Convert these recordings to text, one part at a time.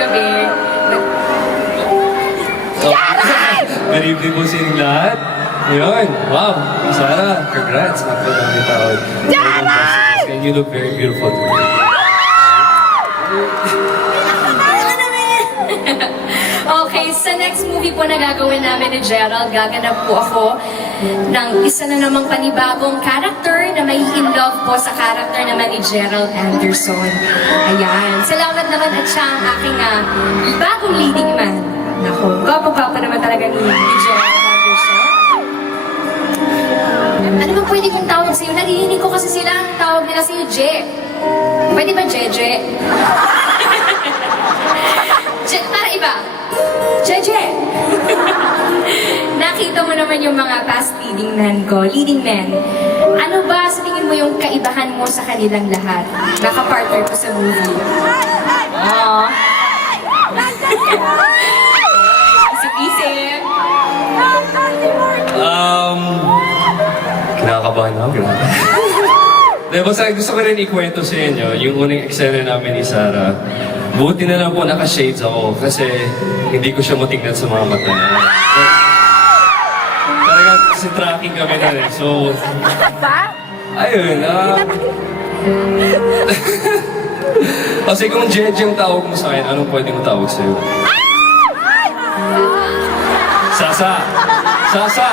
gabi. Good evening po sa inyong lahat. Ngayon, wow, Sarah, congrats. Magpapagod taon. And you look very beautiful today. Okay, sa next movie po na gagawin namin ni Gerald, gaganap po ako ng isa na namang panibagong character na may in love po sa character naman ni Gerald Anderson. Ayan. Salamat naman at siya ang aking bagong leading man. Naku, gwapo-gwapo naman talaga ni Gerald Anderson. Ano ba pwede kong tawag sa'yo? Narinig ko kasi sila ang tawag nila sa'yo, Je. Pwede ba Jeje? Para iba. Jeje! Nakita mo naman yung mga past leading men ko, leading men. Ano ba sa tingin mo yung kaibahan mo sa kanilang lahat? Nakapartner ko sa movie. Aww. Isip-isip. Kinakabahan ako, grabe. Basta gusto ko rin ikwento sa inyo yung unang eksena namin ni Sarah. Buti na lang po naka-shades ako kasi hindi ko siya matingnan sa mga mata niya. Talagang kasi tracking kami na rin. So, ayun. Kasi kung Jeje yung tawag mo sa akin, anong pwede mo tawag sa'yo? Sasa! Sasa!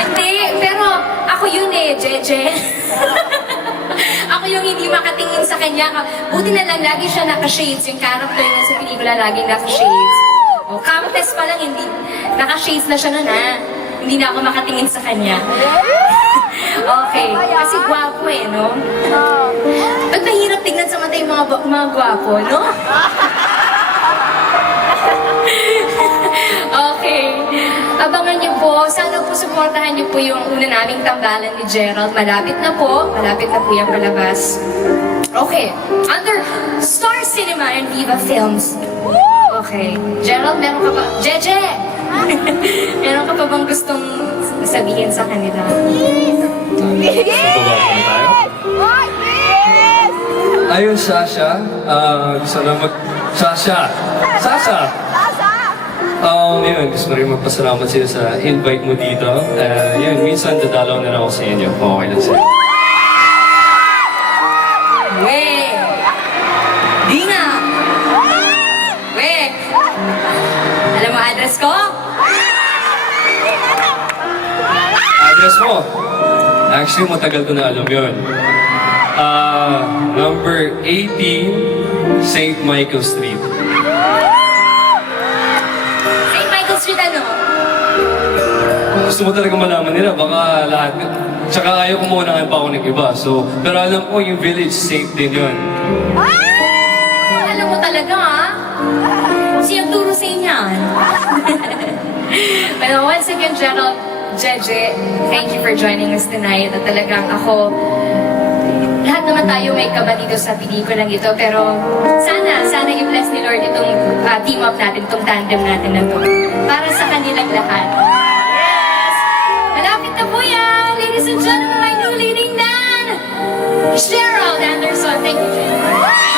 Hindi, pero ako yun Jeje. Ako yung hindi makatingin sa kanya. Buti na lang lagi siya naka-shades. Yung character niya sa pelikula laging naka-shades. O, Countess pa lang, hindi. Naka-shades na siya nun, Hindi na ako makatingin sa kanya. Okay. Kasi gwapo no? Ba't mahirap tignan sa mata yung mga gwapo, no? Okay. Abangan niyo po. Sana po supportahan niyo po yung una naming tambalan ni Gerald. Malapit na po yung palabas. Okay. Under Star Cinema and Viva Films. Okay. Gerald, meron ka ba? Jeje! Meron ka pa bang gustong sabihin sa kanila? Bababa na tayo? Ayun, Sasha. Gusto na Sasha! Sasha! Yun, gusto ko rin magpasalamat sa'yo sa invite mo dito. Yun, minsan dadalaw na lang ako sa inyo. Okay lang sa'yo. Weh! Di nga! Weh! Alam mo address ko? Address mo? Actually, matagal ko na alam yun. Number 18, St. Michael Street. St. Michael Street ano? Gusto mo talaga malaman nila, baka lahat. Tsaka ayaw ko maunahan pa ako ng iba. So, pero alam ko yung village safe din yun. Alam mo talaga Siyang turo sa inyan. Well, once again, Gerald, Jeje, thank you for joining us tonight. At talagang ako, lahat naman tayo may kaba dito sa pelikulang ito. Pero sana i-bless ni Lord itong team up natin, itong tandem natin na to. Para sa kanilang lahat. Yes! Malapit na po yan! Ladies and gentlemen, my new leading man, Gerald Anderson. Thank you, Gerald.